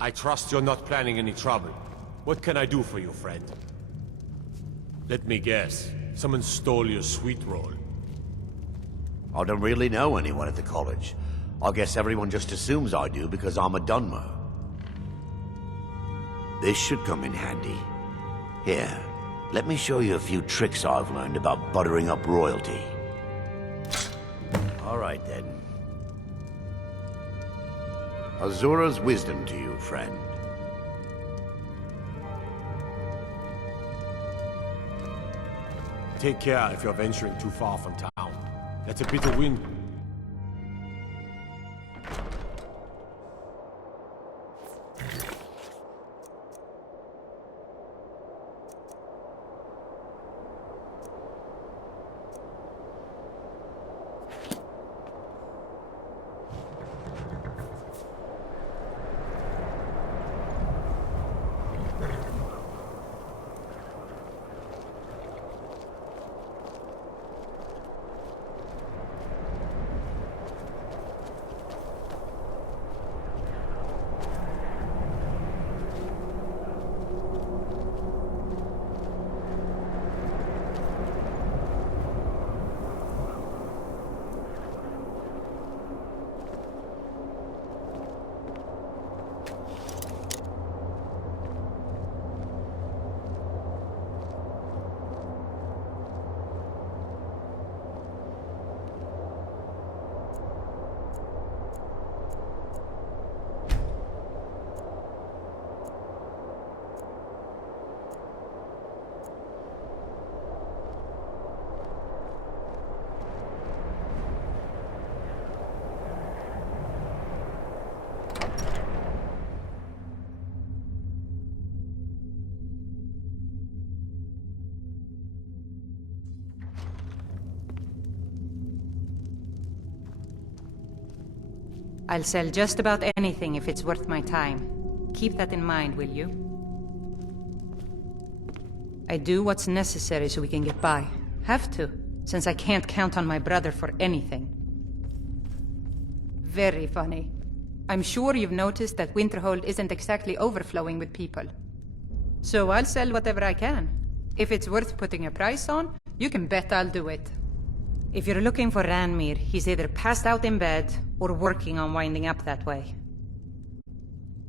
I trust you're not planning any trouble. What can I do for you, friend? Let me guess. Someone stole your sweet roll. I don't really know anyone at the college. I guess everyone just assumes I do because I'm a Dunmer. This should come in handy. Here, let me show you a few tricks I've learned about buttering up royalty. All right, then. Azura's wisdom to you, friend. Take care if you're venturing too far from town. That's a bitter wind. I'll sell just about anything if it's worth my time. Keep that in mind, will you? I do what's necessary so we can get by. Have to, since I can't count on my brother for anything. Very funny. I'm sure you've noticed that Winterhold isn't exactly overflowing with people. So I'll sell whatever I can. If it's worth putting a price on, you can bet I'll do it. If you're looking for Ranmir, he's either passed out in bed, or working on winding up that way.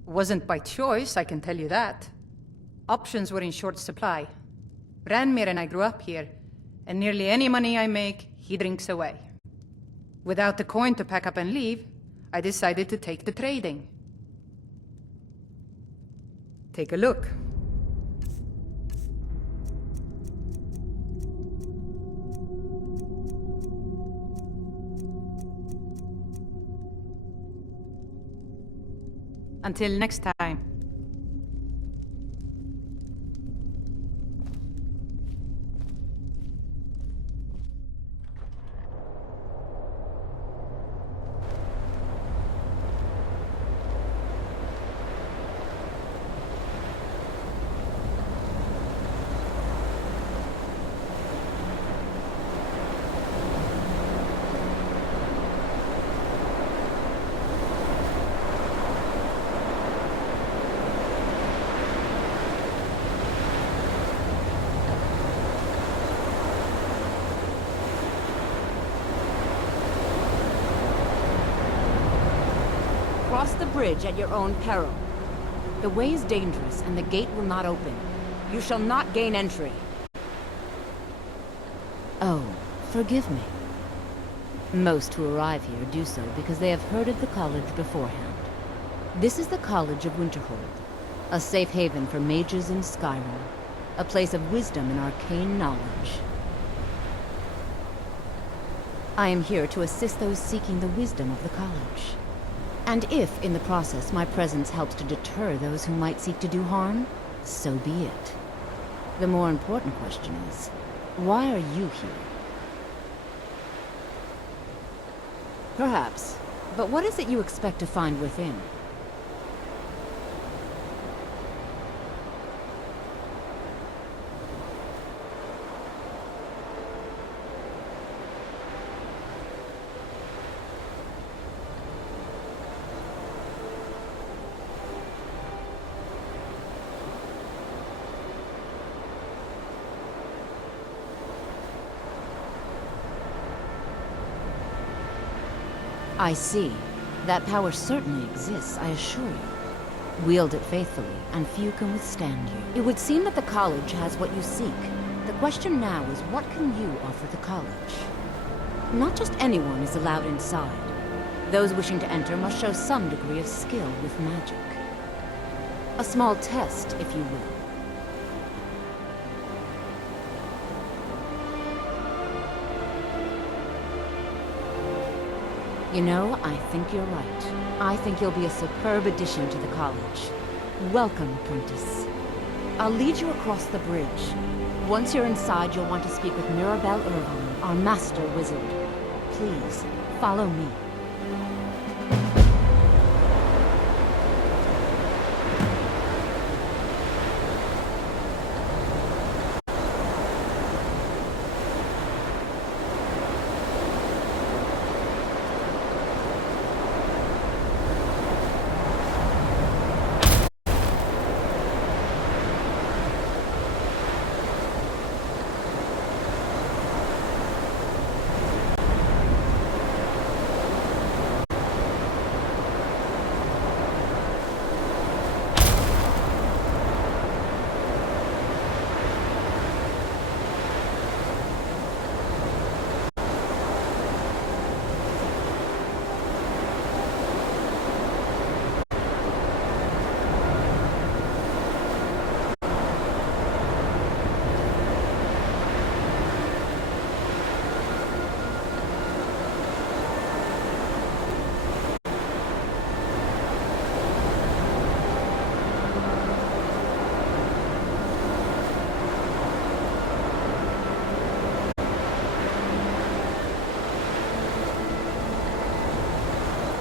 Wasn't by choice, I can tell you that. Options were in short supply. Ranmir and I grew up here, and nearly any money I make, he drinks away. Without the coin to pack up and leave, I decided to take the trading. Take a look. Until next time. Cross the bridge at your own peril. The way is dangerous, and the gate will not open. You shall not gain entry. Oh, forgive me. Most who arrive here do so because they have heard of the college beforehand. This is the College of Winterhold, a safe haven for mages in Skyrim, a place of wisdom and arcane knowledge. I am here to assist those seeking the wisdom of the college. And if, in the process, my presence helps to deter those who might seek to do harm, so be it. The more important question is, why are you here? Perhaps, but what is it you expect to find within? I see. That power certainly exists, I assure you. Wield it faithfully, and few can withstand you. It would seem that the college has what you seek. The question now is, what can you offer the college? Not just anyone is allowed inside. Those wishing to enter must show some degree of skill with magic. A small test, if you will. You know, I think you're right. I think you'll be a superb addition to the college. Welcome, apprentice. I'll lead you across the bridge. Once you're inside, you'll want to speak with Mirabelle Irvine, our master wizard. Please, follow me.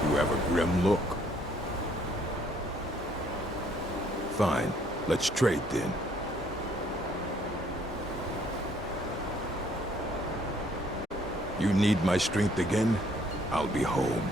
You have a grim look. Fine. Let's trade then. You need my strength again? I'll be home.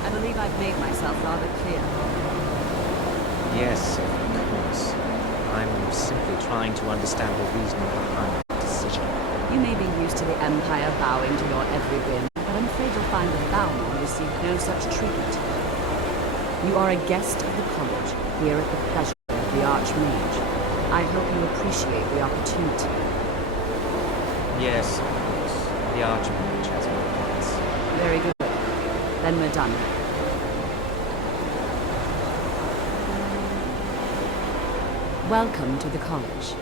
I believe I've made myself rather clear. Yes, of course. I'm simply trying to understand the reasoning behind the decision. You may be used to the Empire bowing to your every whim, but I'm afraid you'll find that Balmor received no such treatment. You are a guest of the college, here at the pleasure of the Archmage. I hope you appreciate the opportunity. Yes, of course. The Archmage has my points. Very good. Then we're done. Welcome to the college.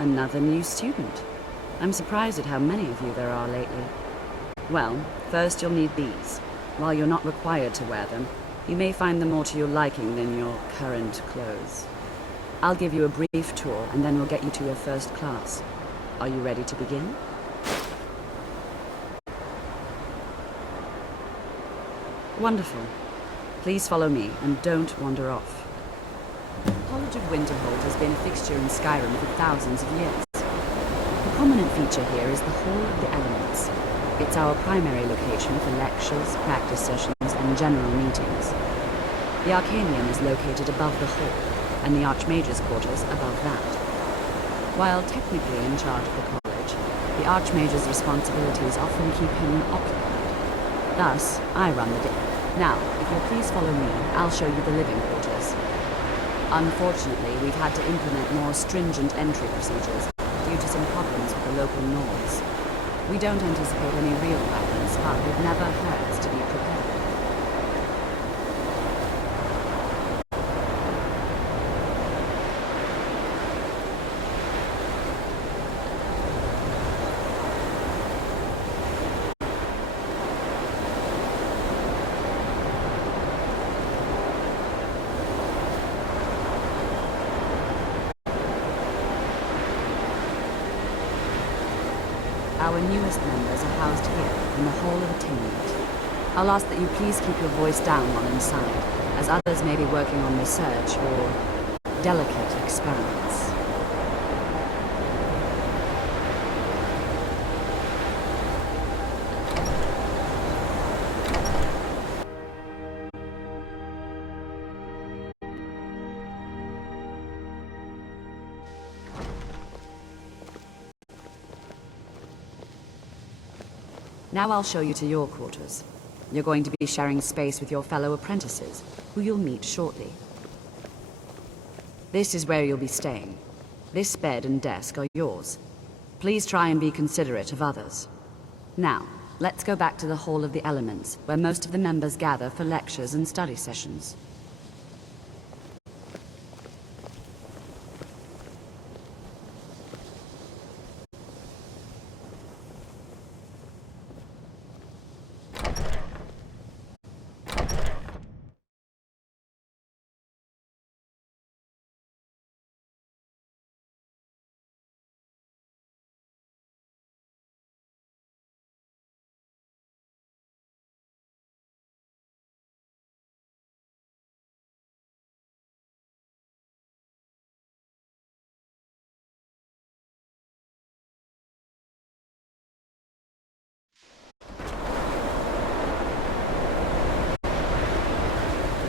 Another new student. I'm surprised at how many of you there are lately. Well, first you'll need these. While you're not required to wear them, you may find them more to your liking than your current clothes. I'll give you a brief tour, and then we'll get you to your first class. Are you ready to begin? Wonderful. Please follow me, and don't wander off. The College of Winterhold has been a fixture in Skyrim for thousands of years. The prominent feature here is the Hall of the Elements. It's our primary location for lectures, practice sessions, and general meetings. The Arcanium is located above the hall, and the Archmage's quarters above that. While technically in charge of the college, the Archmage's responsibilities often keep him occupied. Thus, I run the day. Now, if you'll please follow me, I'll show you the living quarters. Unfortunately, we've had to implement more stringent entry procedures due to some problems with the local norms. We don't anticipate any real violence, but it never hurts to be prepared. Our newest members are housed here, in the Hall of Attainment. I'll ask that you please keep your voice down while inside, as others may be working on research or delicate experiments. Now I'll show you to your quarters. You're going to be sharing space with your fellow apprentices, who you'll meet shortly. This is where you'll be staying. This bed and desk are yours. Please try and be considerate of others. Now, let's go back to the Hall of the Elements, where most of the members gather for lectures and study sessions.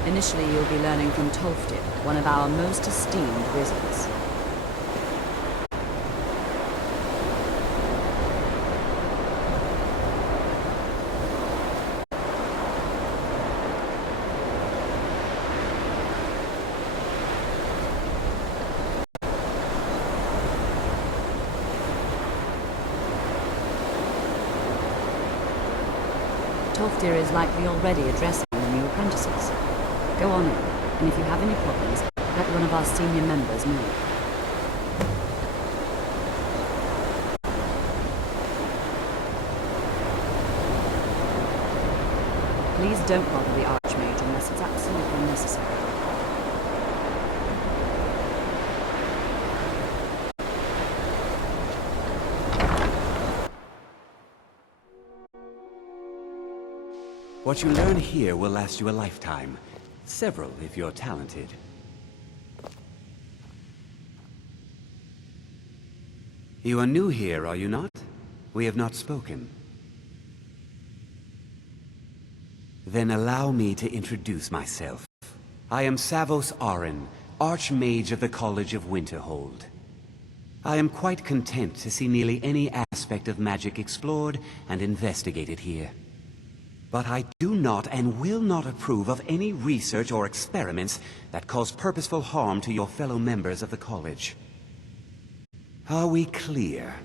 Initially, you'll be learning from Tolfdir, one of our most esteemed wizards. Tolfdir is likely already addressing the new apprentices. Go on in, and if you have any problems, let one of our senior members know. Please don't bother the Archmage unless it's absolutely necessary. What you learn here will last you a lifetime. Several, if you're talented. You are new here, are you not? We have not spoken. Then allow me to introduce myself. I am Savos Arin, Archmage of the College of Winterhold. I am quite content to see nearly any aspect of magic explored and investigated here. But I do not and will not approve of any research or experiments that cause purposeful harm to your fellow members of the college. Are we clear?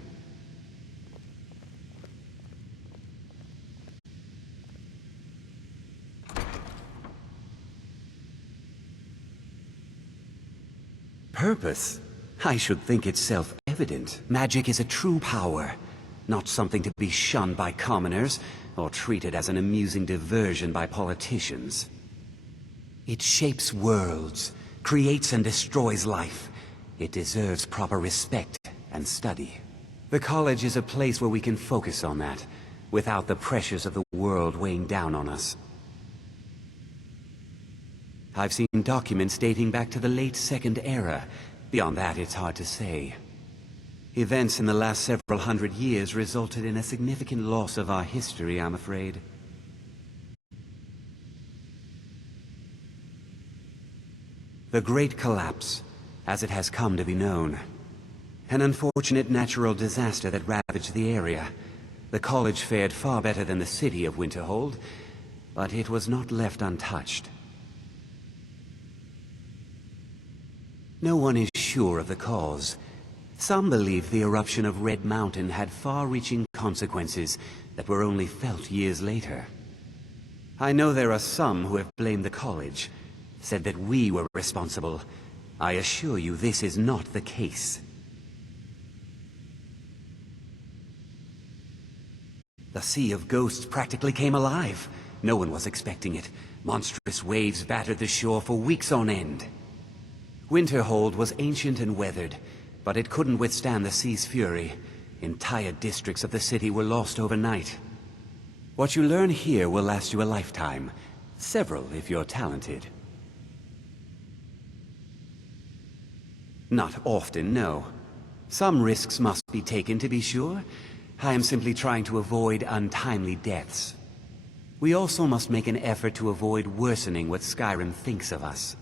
Purpose? I should think it's self-evident. Magic is a true power, not something to be shunned by commoners, or treated as an amusing diversion by politicians. It shapes worlds, creates and destroys life. It deserves proper respect and study. The college is a place where we can focus on that, without the pressures of the world weighing down on us. I've seen documents dating back to the late Second Era. Beyond that, it's hard to say. Events in the last several hundred years resulted in a significant loss of our history, I'm afraid. The Great Collapse, as it has come to be known. An unfortunate natural disaster that ravaged the area. The college fared far better than the city of Winterhold, but it was not left untouched. No one is sure of the cause. Some believe the eruption of Red Mountain had far-reaching consequences that were only felt years later. I know there are some who have blamed the college, said that we were responsible. I assure you this is not the case. The Sea of Ghosts practically came alive. No one was expecting it. Monstrous waves battered the shore for weeks on end. Winterhold was ancient and weathered, but it couldn't withstand the sea's fury. Entire districts of the city were lost overnight. What you learn here will last you a lifetime. Several, if you're talented. Not often, no. Some risks must be taken, to be sure. I am simply trying to avoid untimely deaths. We also must make an effort to avoid worsening what Skyrim thinks of us.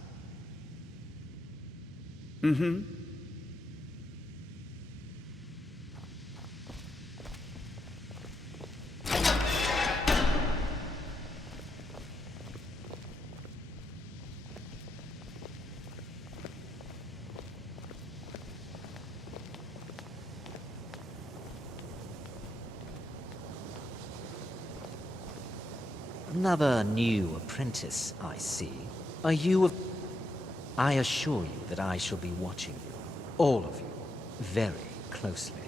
Another new apprentice, I see. Are you of... I assure you that I shall be watching you, all of you, very closely.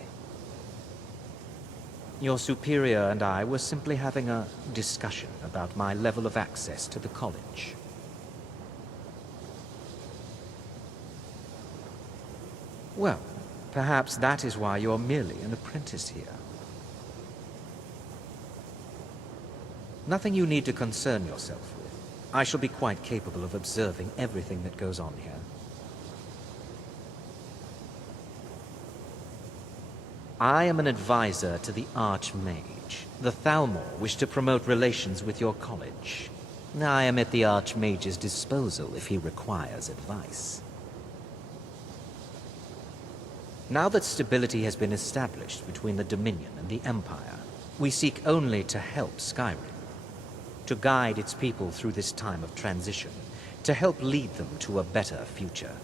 Your superior and I were simply having a discussion about my level of access to the college. Well, perhaps that is why you're merely an apprentice here. Nothing you need to concern yourself with. I shall be quite capable of observing everything that goes on here. I am an advisor to the Archmage. The Thalmor wish to promote relations with your college. I am at the Archmage's disposal if he requires advice. Now that stability has been established between the Dominion and the Empire, we seek only to help Skyrim. To guide its people through this time of transition, to help lead them to a better future.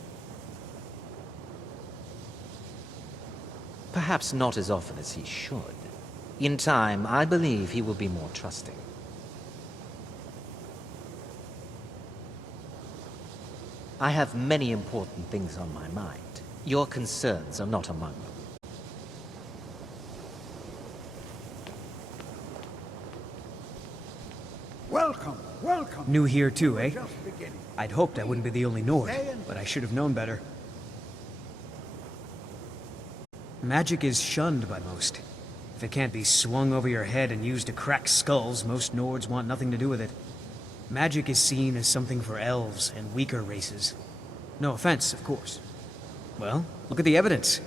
Perhaps not as often as he should. In time, I believe he will be more trusting. I have many important things on my mind. Your concerns are not among them. Welcome, welcome. New here too, eh? Just beginning. I'd hoped I wouldn't be the only Nord, but I should have known better. Magic is shunned by most. If it can't be swung over your head and used to crack skulls, most Nords want nothing to do with it. Magic is seen as something for elves and weaker races. No offense, of course. Well, look at the evidence.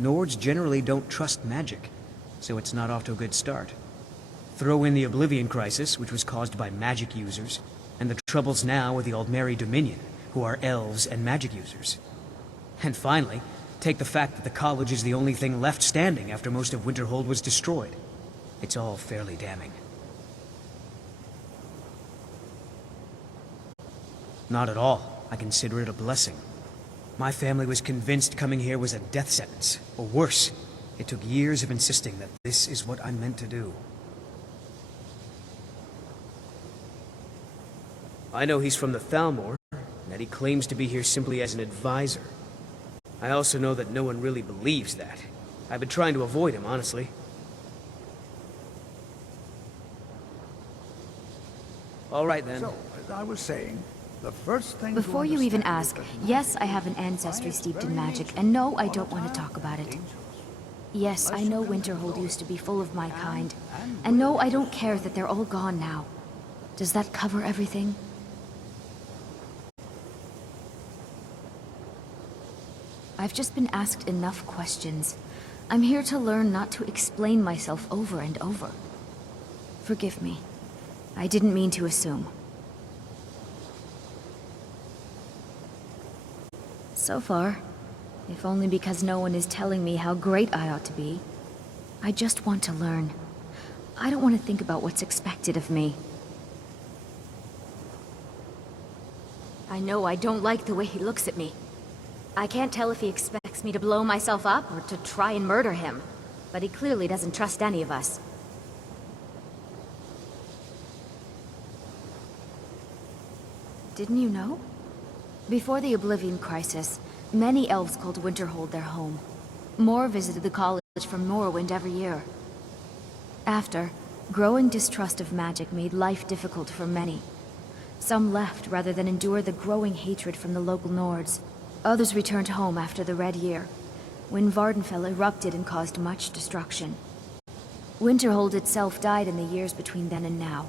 Nords generally don't trust magic, so it's not off to a good start. Throw in the Oblivion Crisis, which was caused by magic users, and the troubles now with the Aldmeri Dominion, who are elves and magic users. And finally, take the fact that the college is the only thing left standing after most of Winterhold was destroyed. It's all fairly damning. Not at all. I consider it a blessing. My family was convinced coming here was a death sentence, or worse. It took years of insisting that this is what I'm meant to do. I know he's from the Thalmor, and that he claims to be here simply as an advisor. I also know that no one really believes that. I've been trying to avoid him, honestly. All right, then. So, as I was saying, the first thing Before you even ask, yes, I have an ancestry steeped in magic, and no, I don't want to talk about it. Yes, I know Winterhold used to be full of my kind, and no, I don't care that they're all gone now. Does that cover everything? I've just been asked enough questions. I'm here to learn not to explain myself over and over. Forgive me. I didn't mean to assume. So far, if only because no one is telling me how great I ought to be. I just want to learn. I don't want to think about what's expected of me. I know I don't like the way he looks at me. I can't tell if he expects me to blow myself up or to try and murder him, but he clearly doesn't trust any of us. Didn't you know? Before the Oblivion Crisis, many elves called Winterhold their home. More visited the college from Morrowind every year. After, growing distrust of magic made life difficult for many. Some left rather than endure the growing hatred from the local Nords. Others returned home after the Red Year. when Vardenfell erupted and caused much destruction. Winterhold itself died in the years between then and now.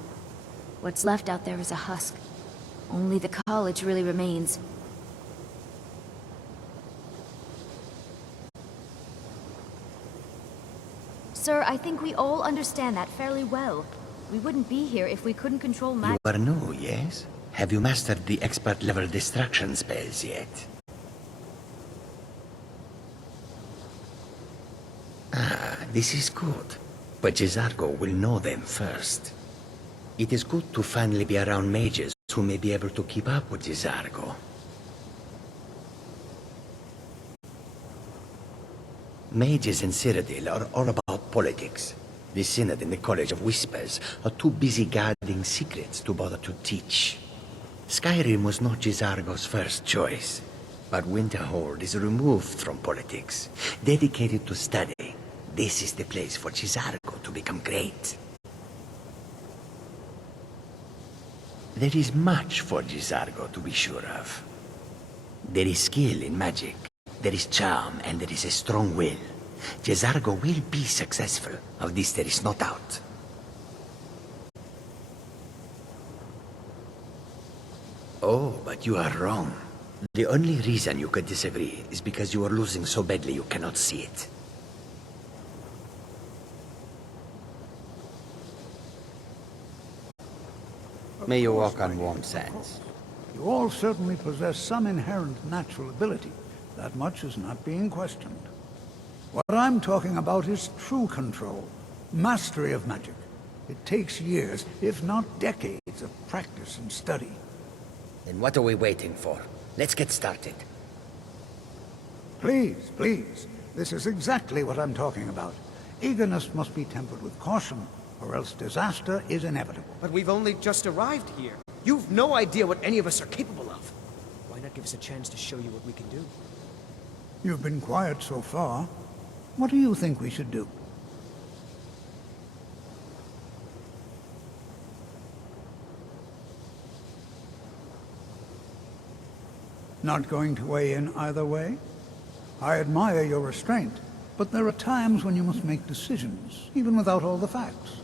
What's left out there is a husk. Only the college really remains. Sir, I think we all understand that fairly well. We wouldn't be here if we couldn't control magic. You are new, yes? Have you mastered the expert-level distraction spells yet? Ah, this is good. But Jizargo will know them first. It is good to finally be around mages who may be able to keep up with Jizargo. Mages in Cyrodiil are all about politics. The Synod and the College of Whispers are too busy guarding secrets to bother to teach. Skyrim was not Jizargo's first choice, but Winterhold is removed from politics, dedicated to study. This is the place for Jizargo to become great. There is much for Jizargo to be sure of. There is skill in magic, there is charm, and there is a strong will. Jizargo will be successful. Of this there is no doubt. Oh, but you are wrong. The only reason you could disagree is because you are losing so badly you cannot see it. May you walk on warm sands. You all certainly possess some inherent natural ability. That much is not being questioned. What I'm talking about is true control, mastery of magic. It takes years, if not decades, of practice and study. Then what are we waiting for? Let's get started. Please, please. This is exactly what I'm talking about. Eagerness must be tempered with caution, or else disaster is inevitable. But we've only just arrived here. You've no idea what any of us are capable of. Why not give us a chance to show you what we can do? You've been quiet so far. What do you think we should do? Not going to weigh in either way? I admire your restraint, but there are times when you must make decisions, even without all the facts.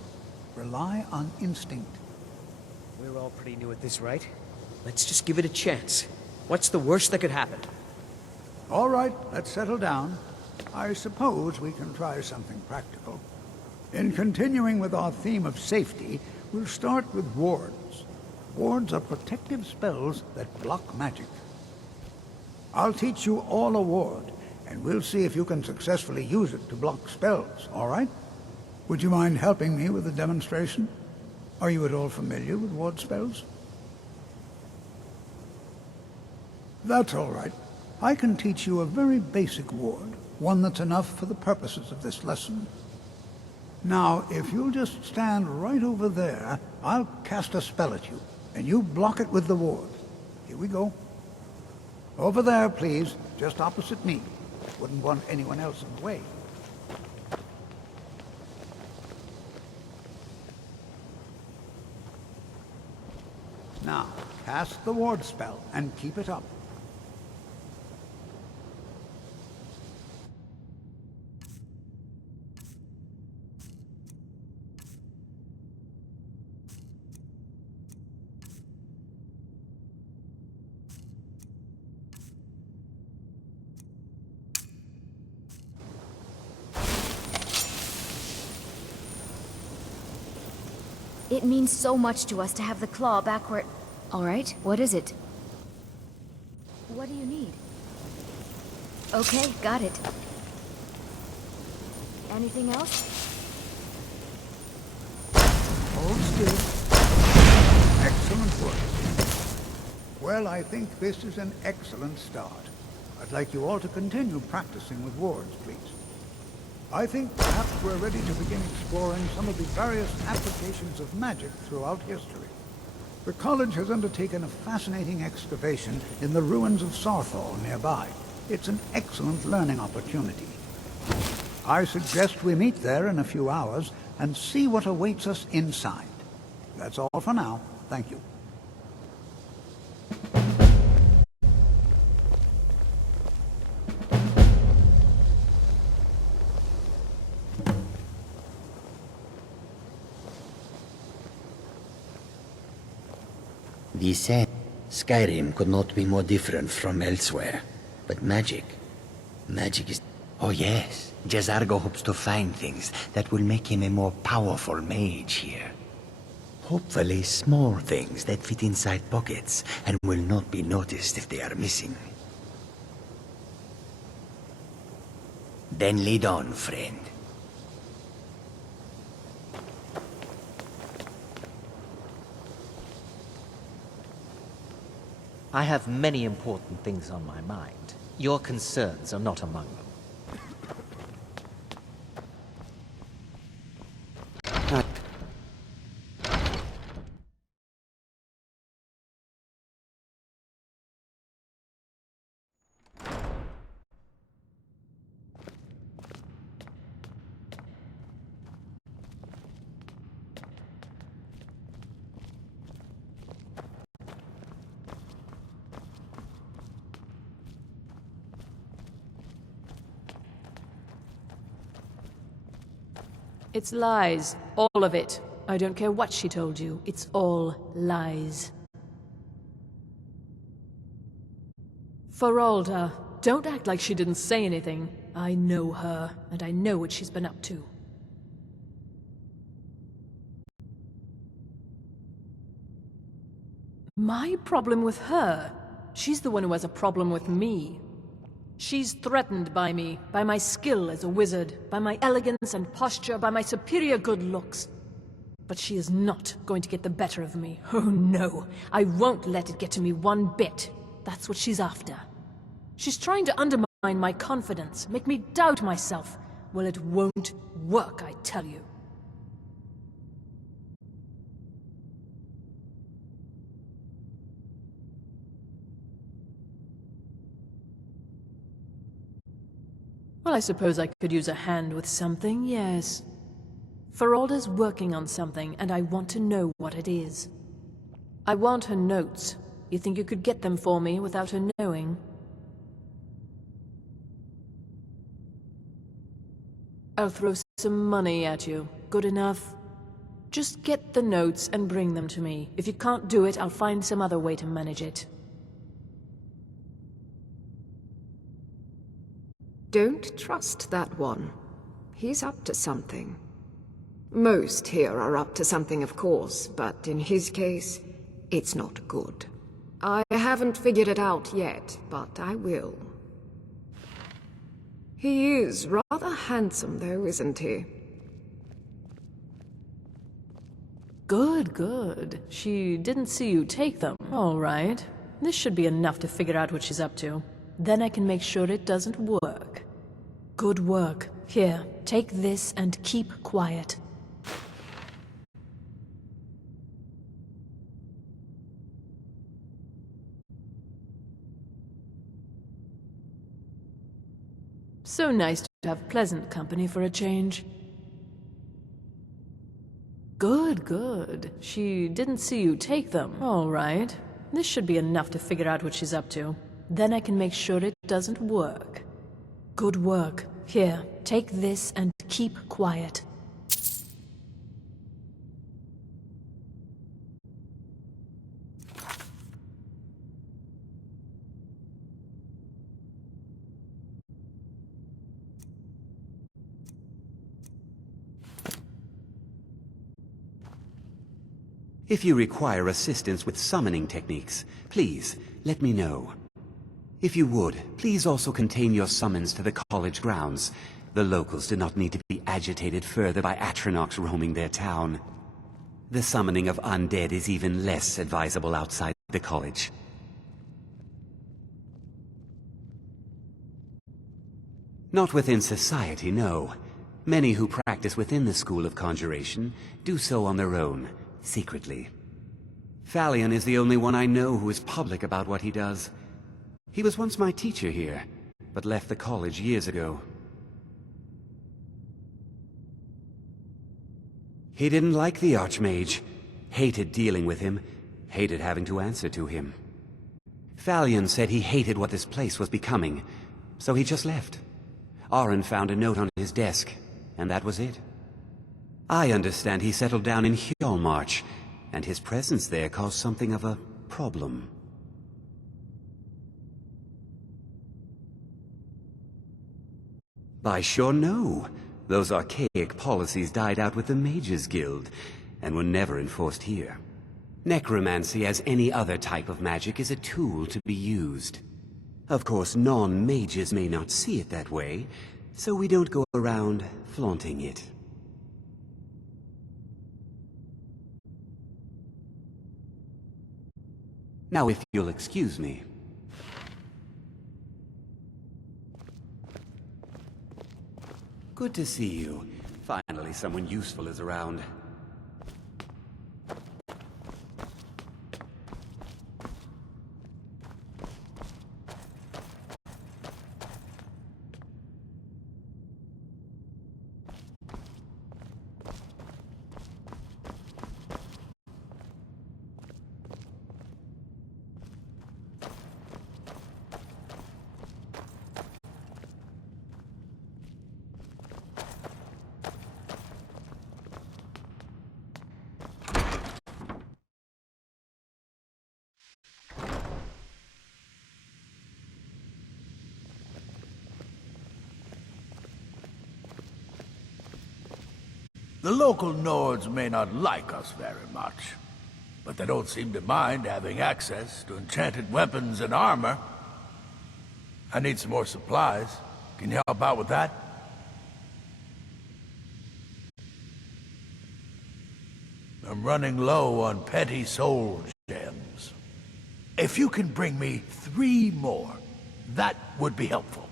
Rely on instinct. We're all pretty new at this, right? Let's just give it a chance. What's the worst that could happen? All right, let's settle down. I suppose we can try something practical. In continuing with our theme of safety, we'll start with wards. Wards are protective spells that block magic. I'll teach you all a ward, and we'll see if you can successfully use it to block spells, all right? Would you mind helping me with the demonstration? Are you at all familiar with ward spells? That's all right. I can teach you a very basic ward, one that's enough for the purposes of this lesson. Now, if you'll just stand right over there, I'll cast a spell at you, and you block it with the ward. Here we go. Over there, please, just opposite me. Wouldn't want anyone else in the way. Now, cast the ward spell and keep it up. It means so much to us to have the claw back where... All right, what is it? What do you need? Okay, got it. Anything else? Hold still. Excellent work. Well, I think this is an excellent start. I'd like you all to continue practicing with wards, please. I think perhaps we're ready to begin exploring some of the various applications of magic throughout history. The college has undertaken a fascinating excavation in the ruins of Sarthal nearby. It's an excellent learning opportunity. I suggest we meet there in a few hours and see what awaits us inside. That's all for now. Thank you. The said Skyrim could not be more different from elsewhere. But magic is... Oh yes, Jazargo hopes to find things that will make him a more powerful mage here. Hopefully small things that fit inside pockets and will not be noticed if they are missing. Then lead on, friend. I have many important things on my mind. Your concerns are not among them. It's lies. All of it. I don't care what she told you. It's all lies. Feralda, don't act like she didn't say anything. I know her, and I know what she's been up to. My problem with her? She's the one who has a problem with me. She's threatened by me, by my skill as a wizard, by my elegance and posture, by my superior good looks. But she is not going to get the better of me. Oh no, I won't let it get to me one bit. That's what she's after. She's trying to undermine my confidence, make me doubt myself. Well, it won't work, I tell you. Well, I suppose I could use a hand with something, yes. Feralda's working on something, and I want to know what it is. I want her notes. You think you could get them for me without her knowing? I'll throw some money at you. Good enough? Just get the notes and bring them to me. If you can't do it, I'll find some other way to manage it. Don't trust that one. He's up to something. Most here are up to something, of course, but in his case, it's not good. I haven't figured it out yet, but I will. He is rather handsome, though, isn't he? Good, good. She didn't see you take them. All right. This should be enough to figure out what she's up to. Then I can make sure it doesn't work. Good work. Here, take this and keep quiet. So nice to have pleasant company for a change. Good, good. She didn't see you take them. All right. This should be enough to figure out what she's up to. Then I can make sure it doesn't work. Good work. Here, take this and keep quiet. If you require assistance with summoning techniques, please let me know. If you would, please also contain your summons to the college grounds. The locals do not need to be agitated further by Atronachs roaming their town. The summoning of undead is even less advisable outside the college. Not within society, no. Many who practice within the School of Conjuration do so on their own, secretly. Phalion is the only one I know who is public about what he does. He was once my teacher here, but left the college years ago. He didn't like the Archmage, hated dealing with him, hated having to answer to him. Phalion said he hated what this place was becoming, so he just left. Arin found a note on his desk, and that was it. I understand he settled down in Hjalmarch, and his presence there caused something of a problem. I sure know. Those archaic policies died out with the Mages Guild, and were never enforced here. Necromancy, as any other type of magic, is a tool to be used. Of course, non-mages may not see it that way, so we don't go around flaunting it. Now, if you'll excuse me. Good to see you. Finally, someone useful is around. The local Nords may not like us very much, but they don't seem to mind having access to enchanted weapons and armor. I need some more supplies. Can you help out with that? I'm running low on petty soul gems. If you can bring me 3 more, that would be helpful.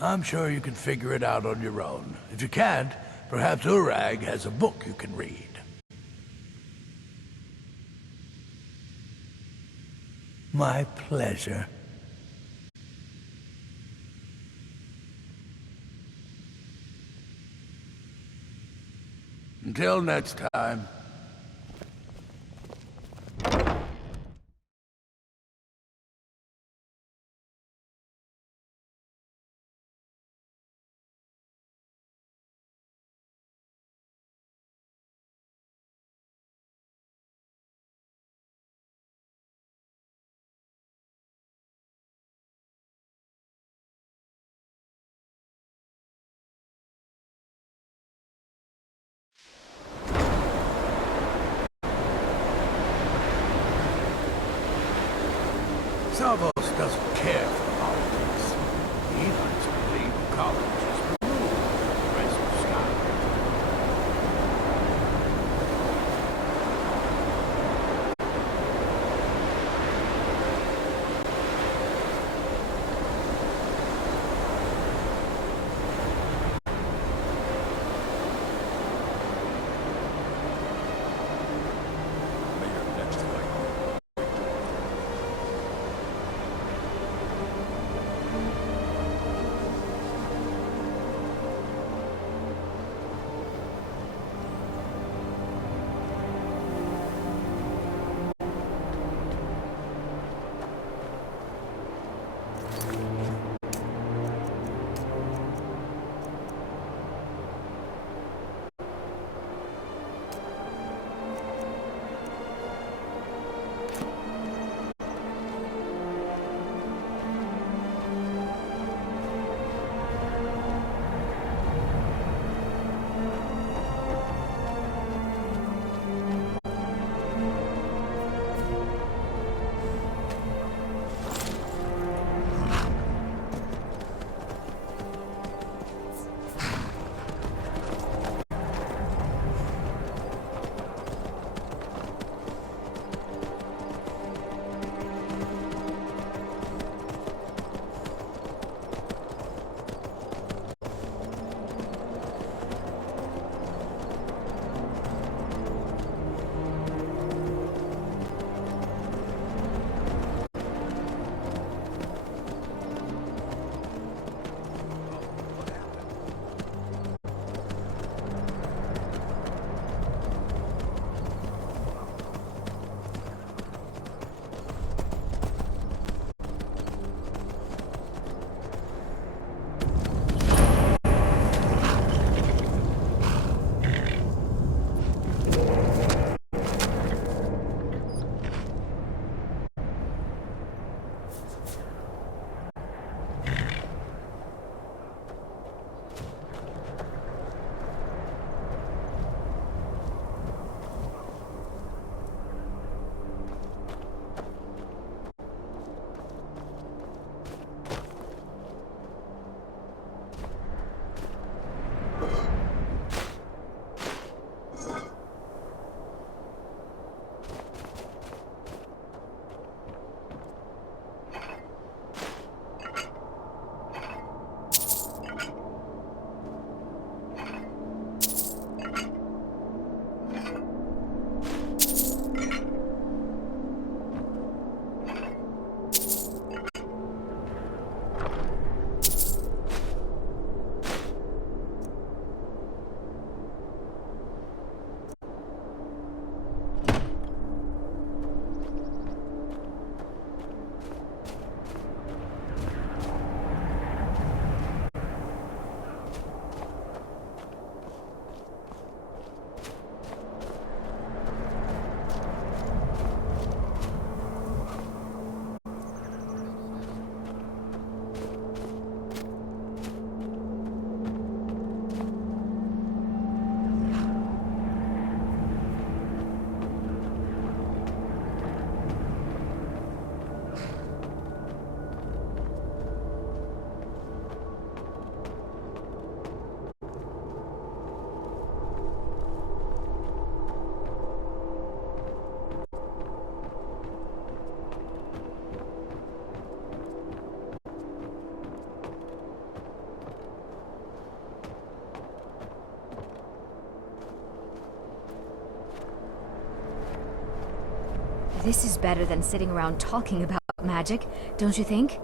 I'm sure you can figure it out on your own. If you can't, perhaps Urag has a book you can read. My pleasure. Until next time. Savos doesn't care for politics. He likes to believe the college is removed from the rest of Skyrim. This is better than sitting around talking about magic, don't you think?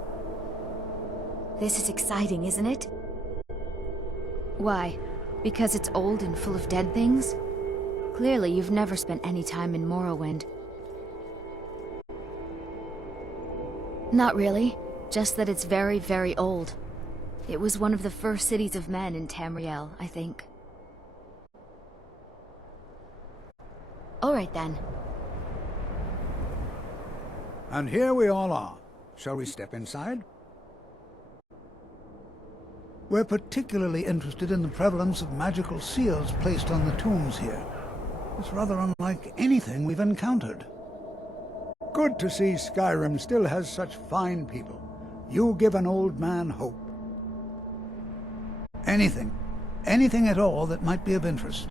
This is exciting, isn't it? Why? Because it's old and full of dead things? Clearly, you've never spent any time in Morrowind. Not really. Just that it's very, very old. It was one of the first cities of men in Tamriel, I think. Alright then. And here we all are. Shall we step inside? We're particularly interested in the prevalence of magical seals placed on the tombs here. It's rather unlike anything we've encountered. Good to see Skyrim still has such fine people. You give an old man hope. Anything at all that might be of interest.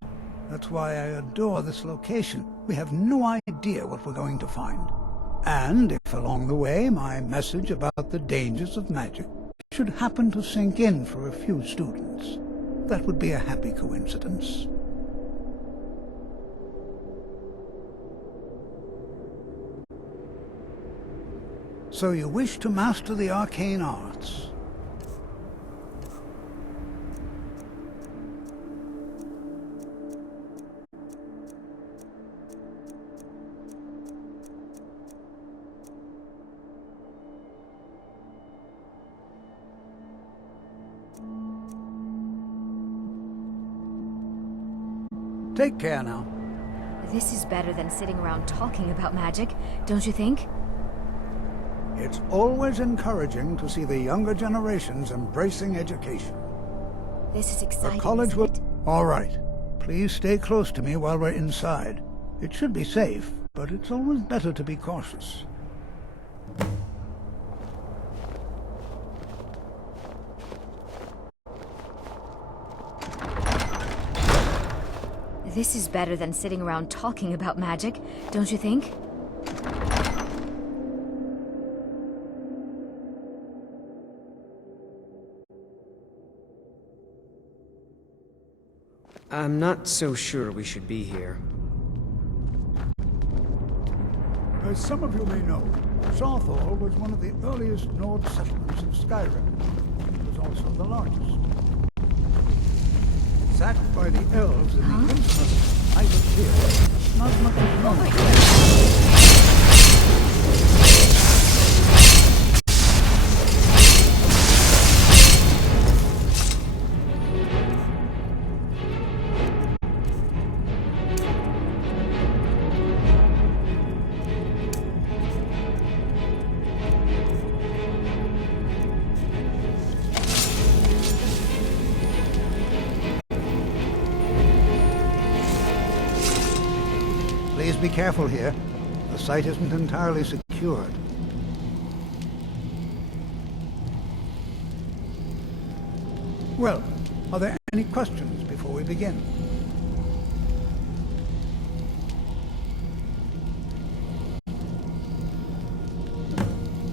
That's why I adore this location. We have no idea what we're going to find. And if along the way my message about the dangers of magic should happen to sink in for a few students, that would be a happy coincidence. So you wish to master the arcane arts? Take care now. This is better than sitting around talking about magic, don't you think? It's always encouraging to see the younger generations embracing education. This is exciting. The college will... All right. Please stay close to me while we're inside. It should be safe, but it's always better to be cautious. This is better than sitting around talking about magic, don't you think? I'm not so sure we should be here. As some of you may know, Southall was one of the earliest Nord settlements of Skyrim. It was also the largest. Sacked by the elves in the infamous Night of Fear. Not much is known. Please be careful here. The site isn't entirely secured. Well, are there any questions before we begin?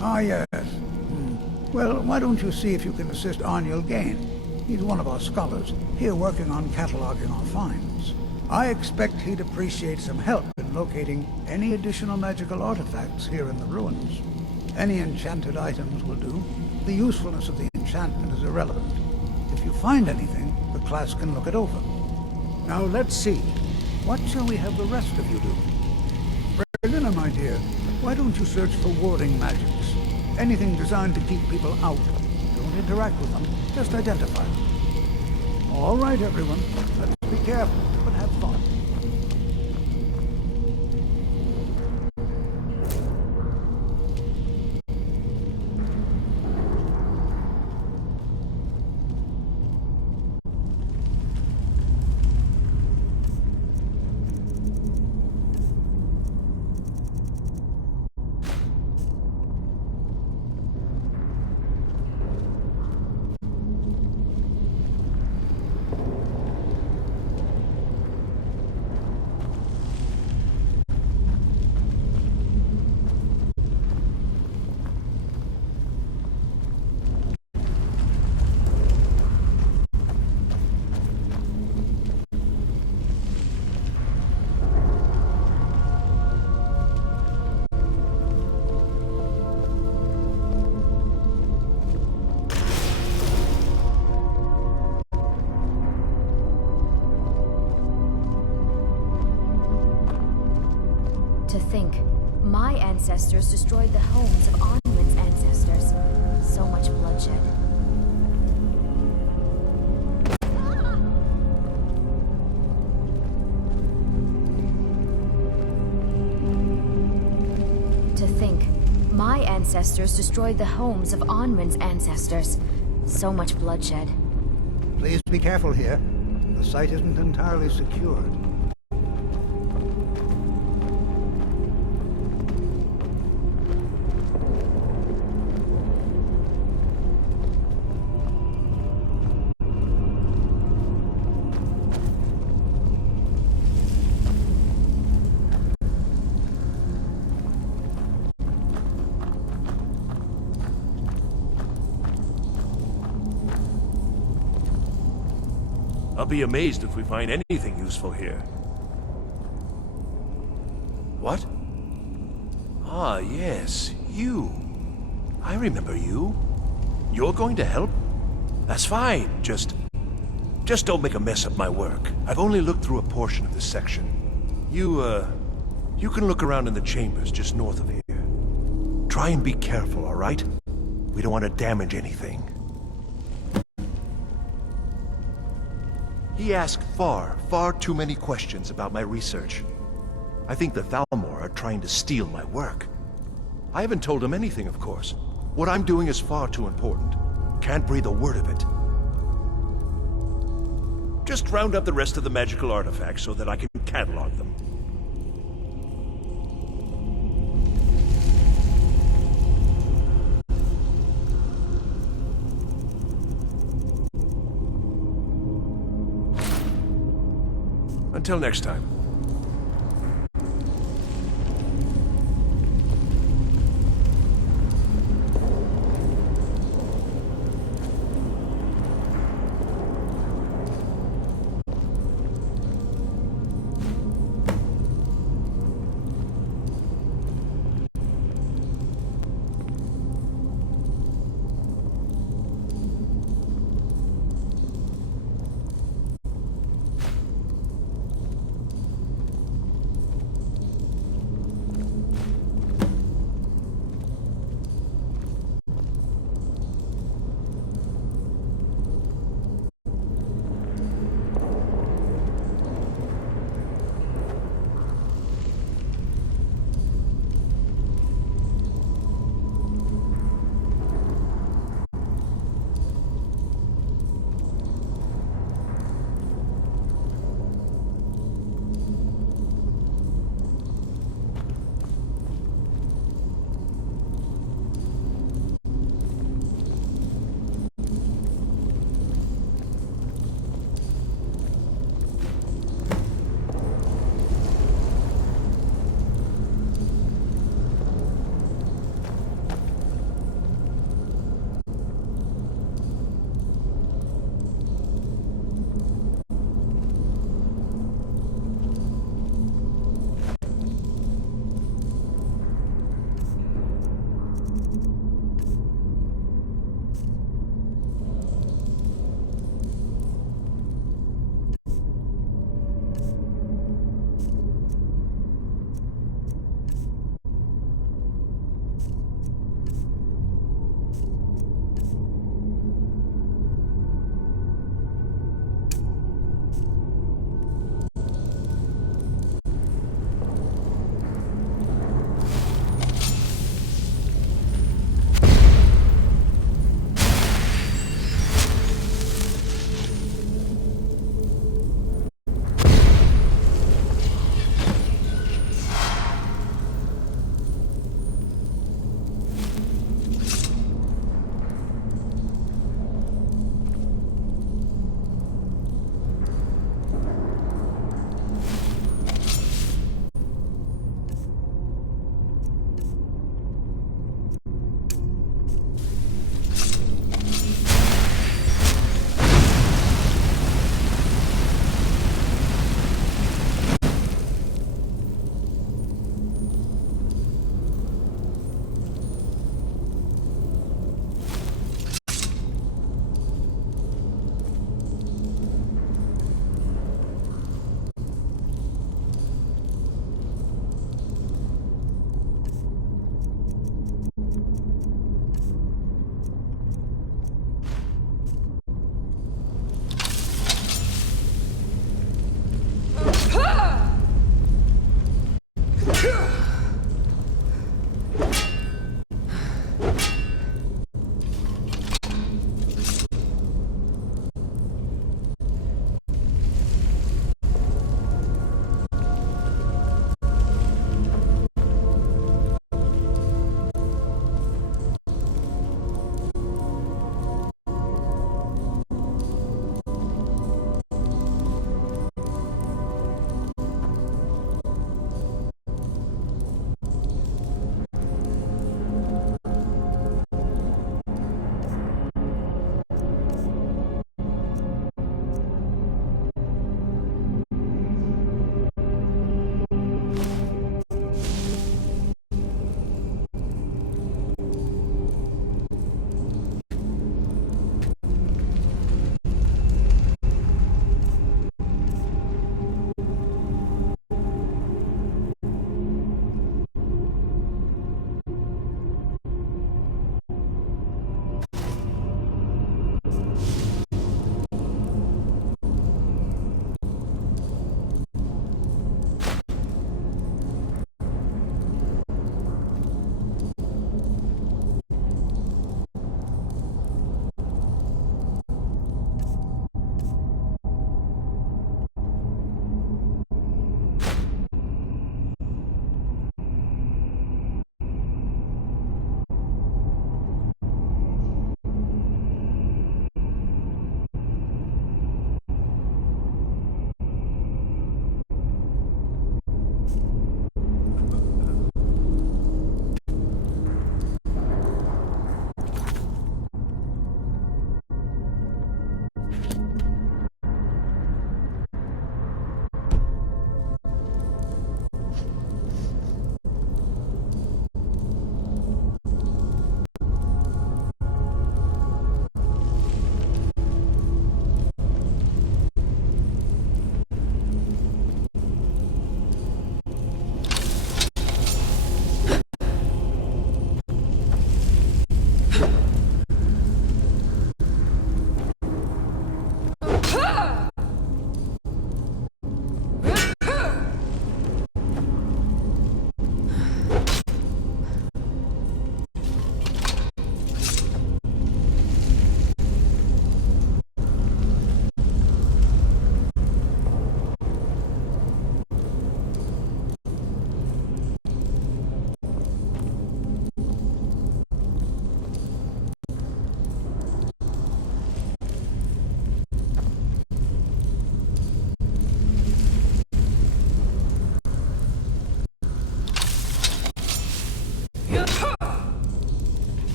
Ah, yes. Well, why don't you see if you can assist Arniel Gain? He's one of our scholars, here working on cataloging our finds. I expect he'd appreciate some help in locating any additional magical artifacts here in the ruins. Any enchanted items will do. The usefulness of the enchantment is irrelevant. If you find anything, the class can look it over. Now let's see. What shall we have the rest of you do? Berlina, my dear, why don't you search for warding magics? Anything designed to keep people out. Don't interact with them, just identify them. All right, everyone. Let's be careful, but have fun. ancestors destroyed the homes of Onwin's ancestors. So much bloodshed. To think, my ancestors destroyed the homes of Onwin's ancestors. So much bloodshed. Please be careful here. The site isn't entirely secured. I'll be amazed if we find anything useful here. What? Ah, yes, you. I remember you. You're going to help? That's fine, just don't make a mess of my work. I've only looked through a portion of this section. You can look around in the chambers just north of here. Try and be careful, all right? We don't want to damage anything. He asked far too many questions about my research. I think the Thalmor are trying to steal my work. I haven't told him anything, of course. What I'm doing is far too important. Can't breathe a word of it. Just round up the rest of the magical artifacts so that I can catalog them. Until next time.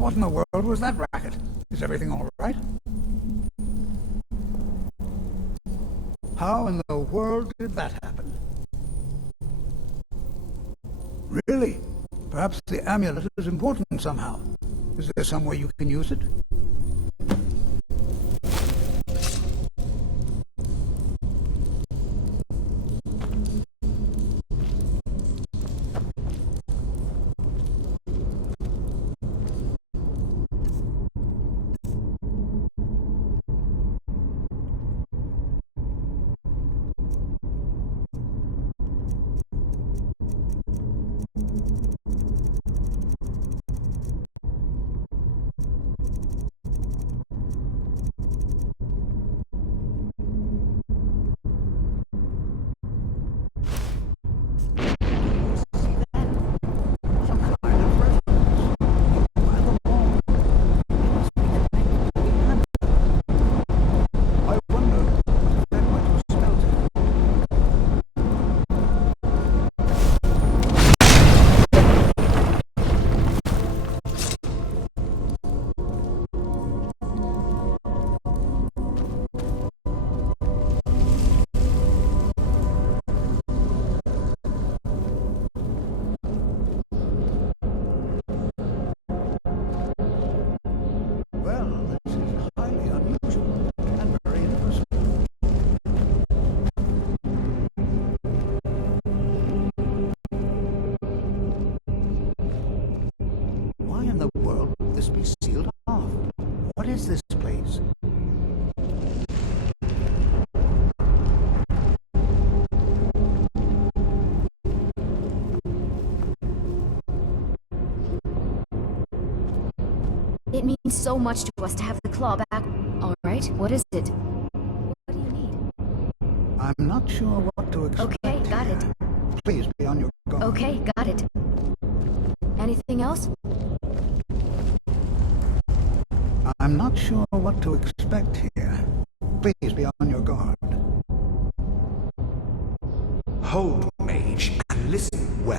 What in the world was that racket? Is everything all right? How in the world did that happen? Really? Perhaps the amulet is important somehow. Is there some way you can use it? Be sealed off. What is this place? It means so much to us to have the claw back. All right, what is it? What do you need? I'm not sure what to expect. Okay, got it. Please be on your guard. Okay, got it. Anything else? I'm not sure what to expect here. Please be on your guard. Hold, mage, and listen well.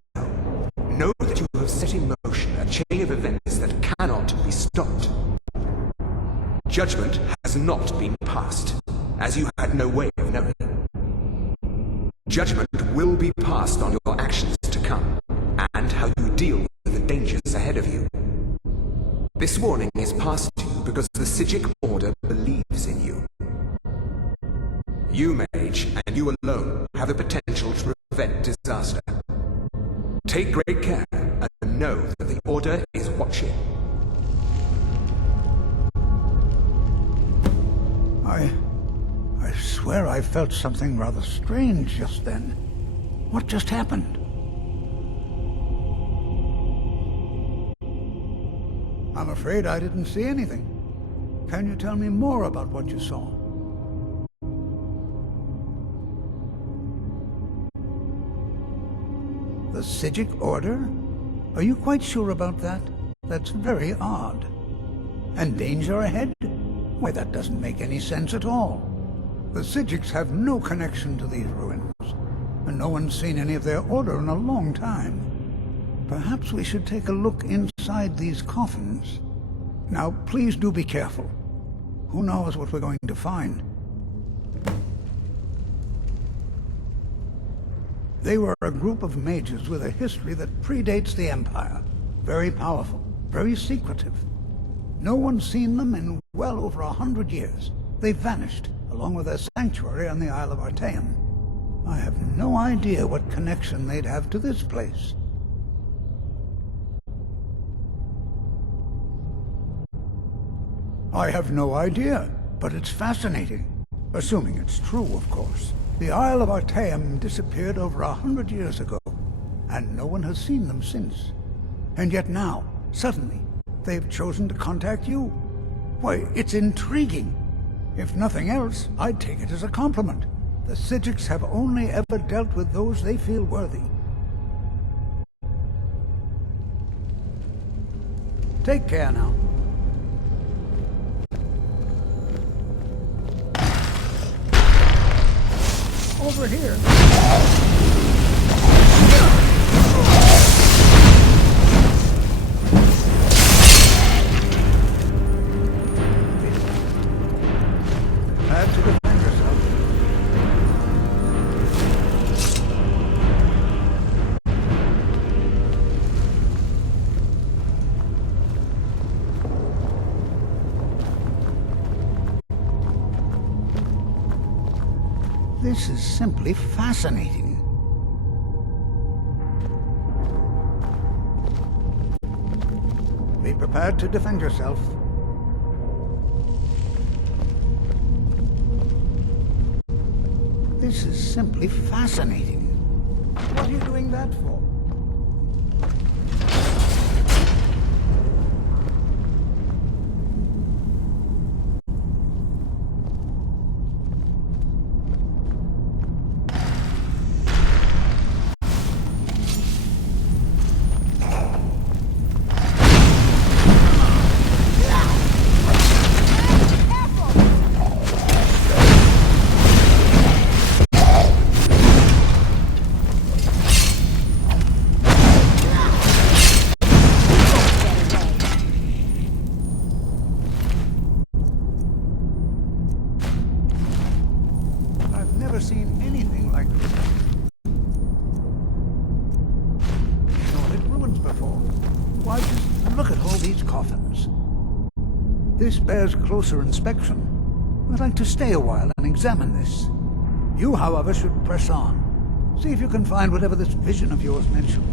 Know that you have set in motion a chain of events that cannot be stopped. Judgment has not been passed, as you had no way of knowing. Judgment will be passed on your actions to come, and how you deal with the dangers ahead of you. This warning is passed to you because the Psijic Order believes in you. You, mage, and you alone, have the potential to prevent disaster. Take great care, and know that the Order is watching. I swear I felt something rather strange just then. What just happened? I'm afraid I didn't see anything. Can you tell me more about what you saw? The Psijic Order? Are you quite sure about that? That's very odd. And danger ahead? Why, that doesn't make any sense at all. The Psijics have no connection to these ruins, and no one's seen any of their order in a long time. Perhaps we should take a look inside these coffins. Now, please do be careful. Who knows what we're going to find? They were a group of mages with a history that predates the Empire. Very powerful, very secretive. No one's seen them in well over 100 years. They vanished, along with their sanctuary on the Isle of Artaeum. I have no idea what connection they'd have to this place. I have no idea, but it's fascinating. Assuming it's true, of course. The Isle of Artaeum disappeared over 100 years ago, and no one has seen them since. And yet now, suddenly, they've chosen to contact you. Why, it's intriguing. If nothing else, I'd take it as a compliment. The Psijics have only ever dealt with those they feel worthy. Take care now. Over here. prepared to defend yourself. This is simply fascinating. Be prepared to defend yourself. This is simply fascinating. What are you doing that for? Seen anything like this. Nor in ruins before. Why, just look at all these coffins. This bears closer inspection. I'd like to stay a while and examine this. You, however, should press on. See if you can find whatever this vision of yours mentioned.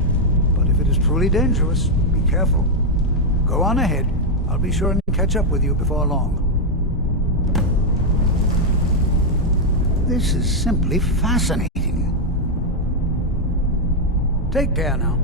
But if it is truly dangerous, be careful. Go on ahead. I'll be sure and catch up with you before long. This is simply fascinating. Take care now.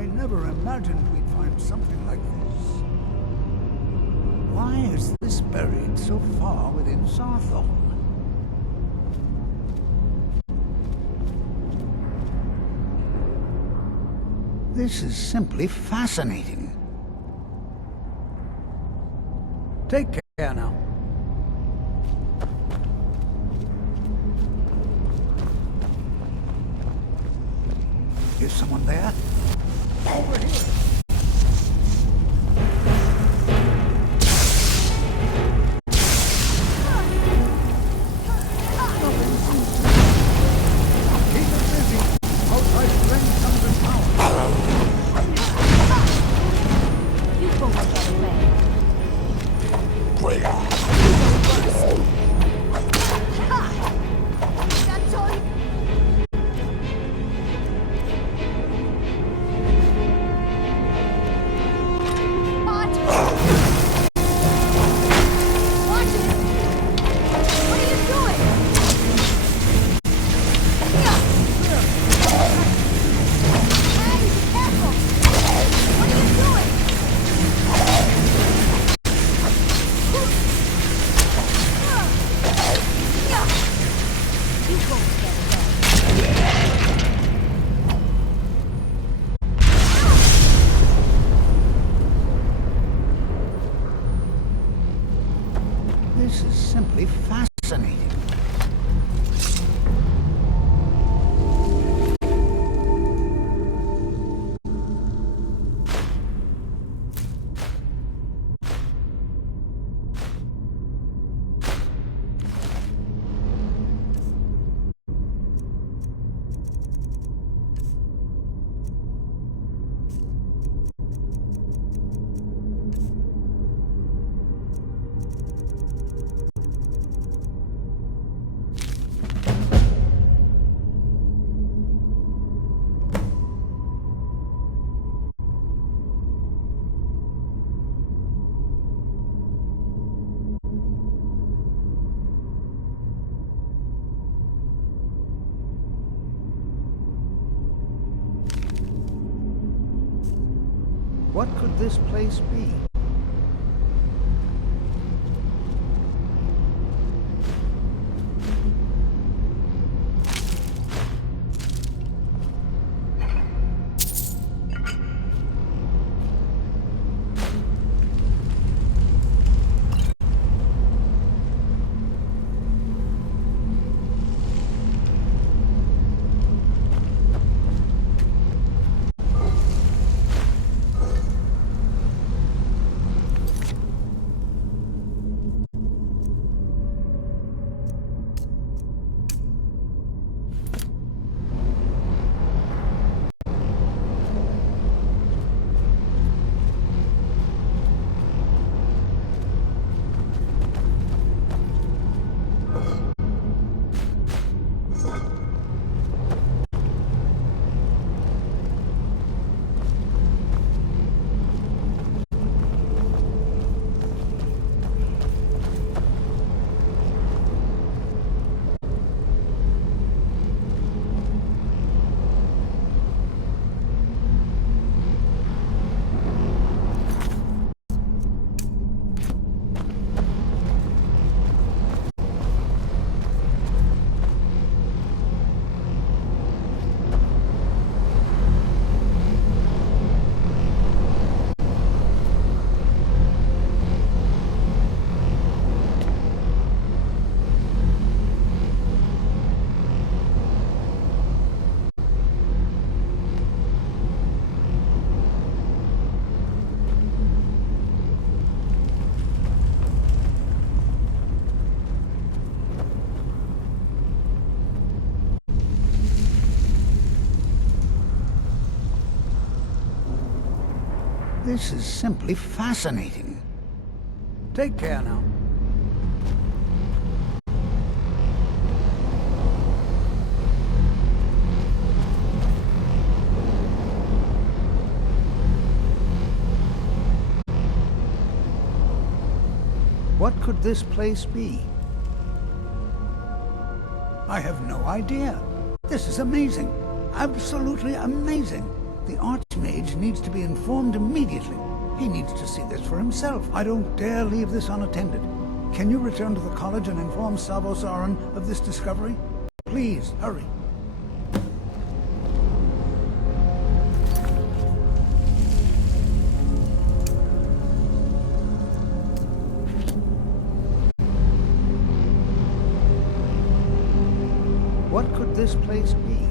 I never imagined we'd find something like this. Why is this buried so far within Sarthorn? This is simply fascinating. Take care now. Is someone there? Over here! This is simply fascinating. What could this place be? This is simply fascinating. Take care now. What could this place be? I have no idea. This is amazing. Absolutely amazing. The Archmage needs to be informed immediately. He needs to see this for himself. I don't dare leave this unattended. Can you return to the college and inform Savos Aran of this discovery? Please, hurry. What could this place be?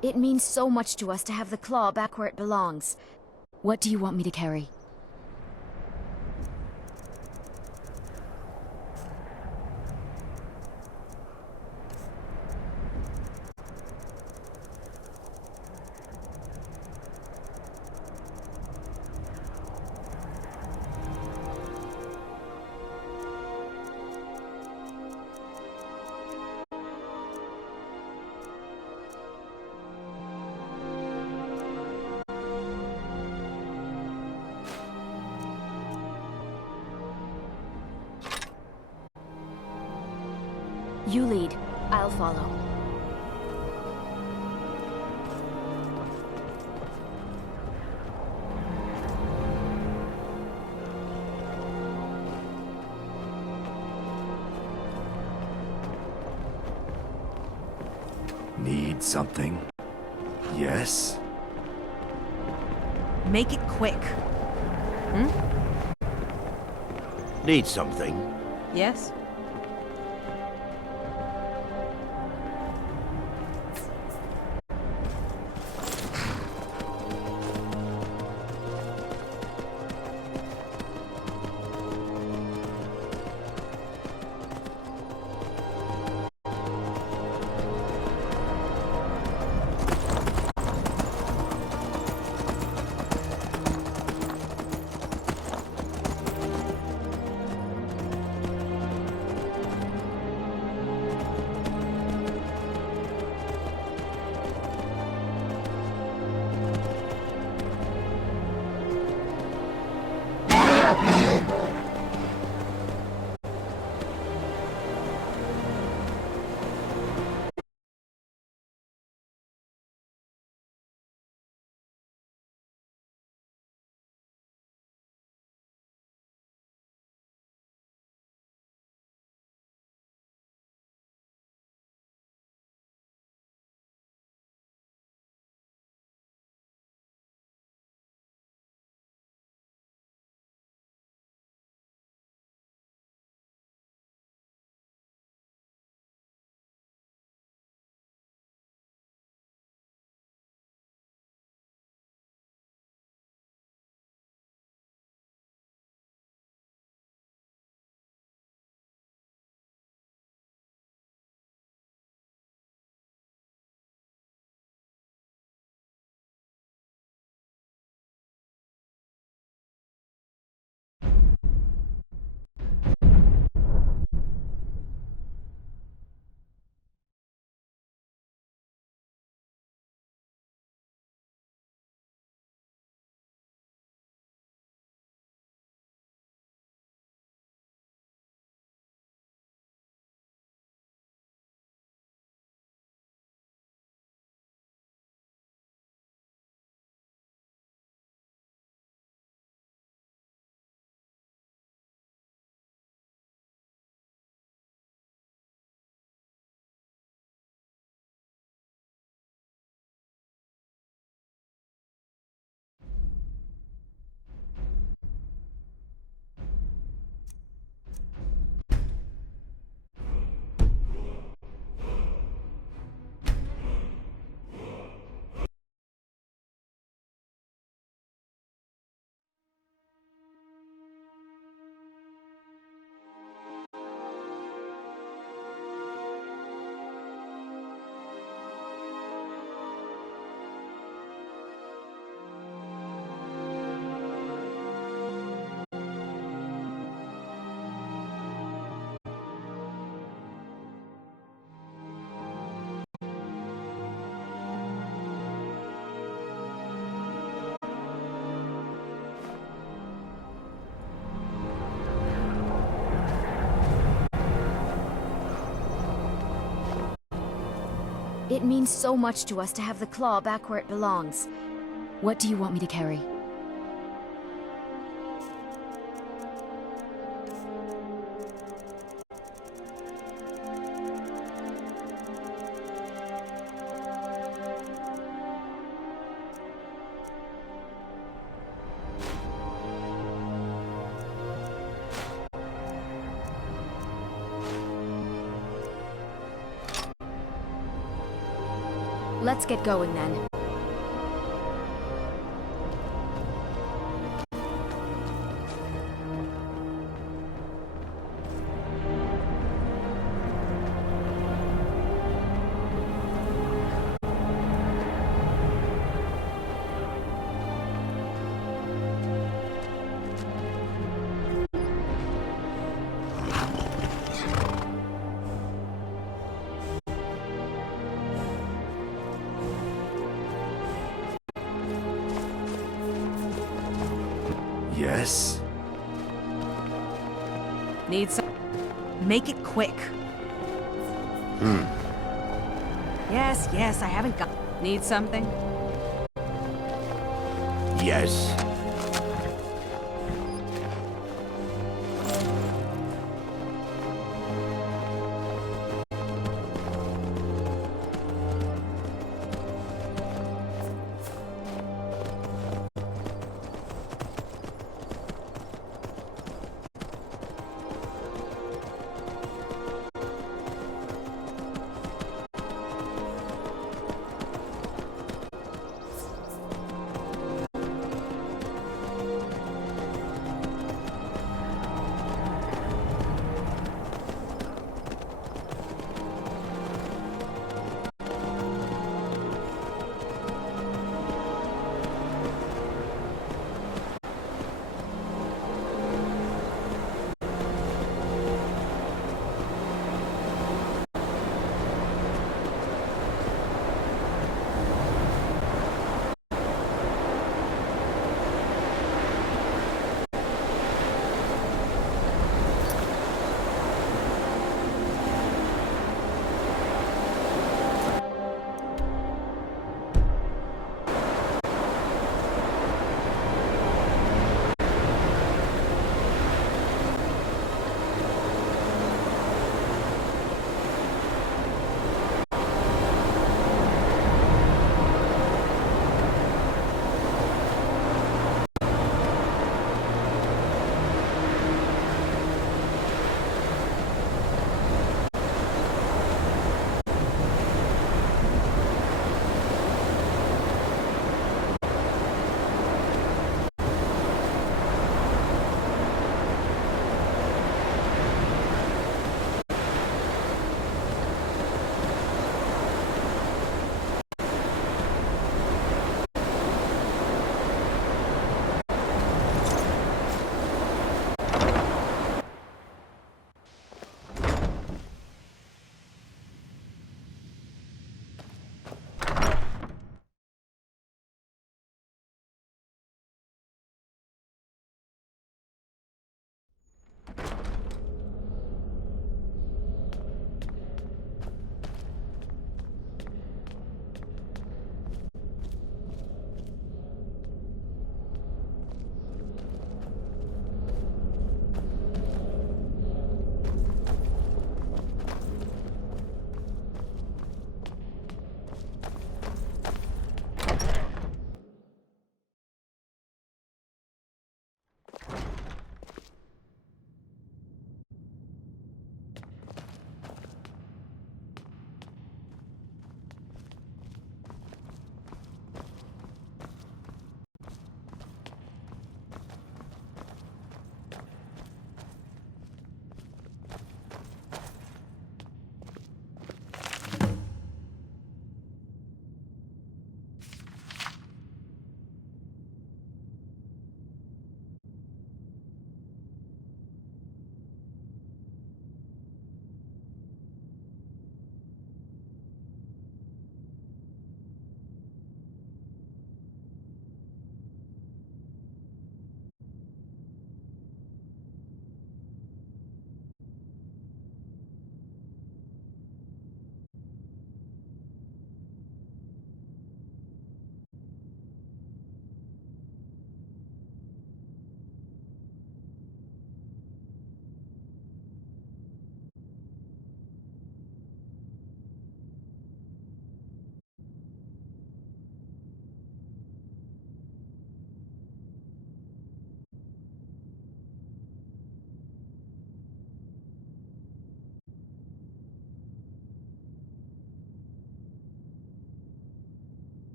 It means so much to us to have the claw back where it belongs. What do you want me to carry? You lead. I'll follow. Need something? Yes? Make it quick. Hmm? Need something? Yes? It means so much to us to have the claw back where it belongs. What do you want me to carry? Let's get going then. Yes? Need some... Make it quick. Yes, yes, I haven't got... Need something? Yes.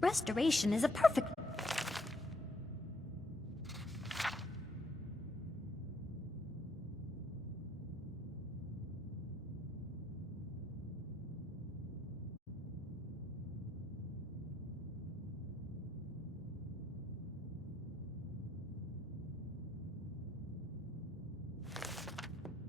Restoration is a perfect...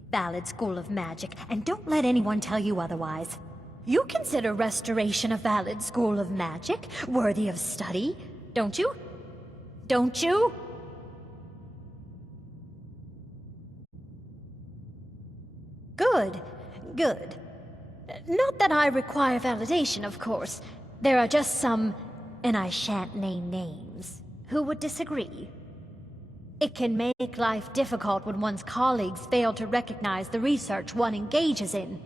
valid school of magic, and don't let anyone tell you otherwise. You consider restoration a valid school of magic, worthy of study, don't you? Don't you? Good, good. Not that I require validation, of course. There are just some, and I shan't name names, who would disagree. It can make life difficult when one's colleagues fail to recognize the research one engages in.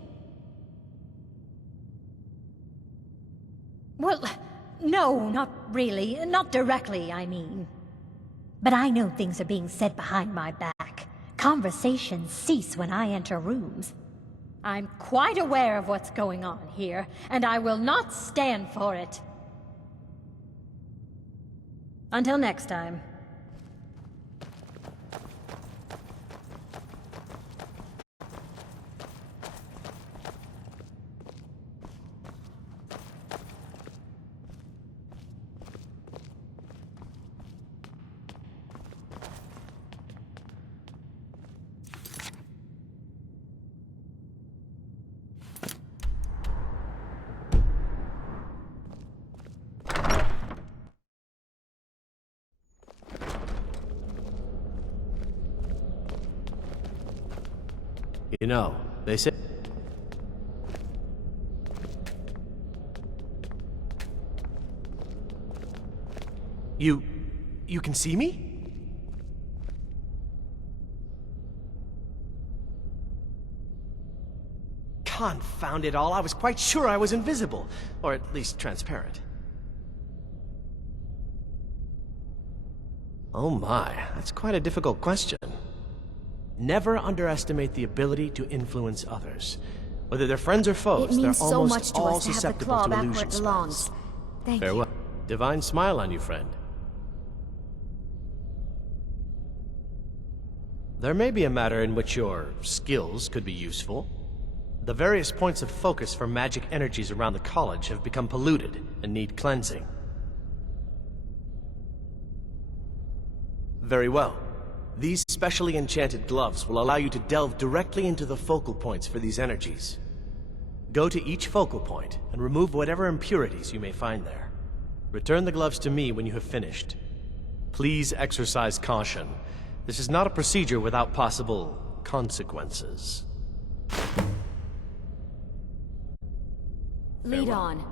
Well, no, not really. Not directly, I mean. But I know things are being said behind my back. Conversations cease when I enter rooms. I'm quite aware of what's going on here, and I will not stand for it. Until next time. You know, they say... You can see me? Confound it all, I was quite sure I was invisible. Or at least transparent. Oh my, that's quite a difficult question. Never underestimate the ability to influence others. Whether they're friends or foes, they're so much almost to all us to have the susceptible claw to back where illusion it belongs. spells. Thank Farewell. Divine smile on you, friend. There may be a matter in which your skills could be useful. The various points of focus for magic energies around the college have become polluted and need cleansing. Very well. These specially enchanted gloves will allow you to delve directly into the focal points for these energies. Go to each focal point and remove whatever impurities you may find there. Return the gloves to me when you have finished. Please exercise caution. This is not a procedure without possible consequences. Lead on.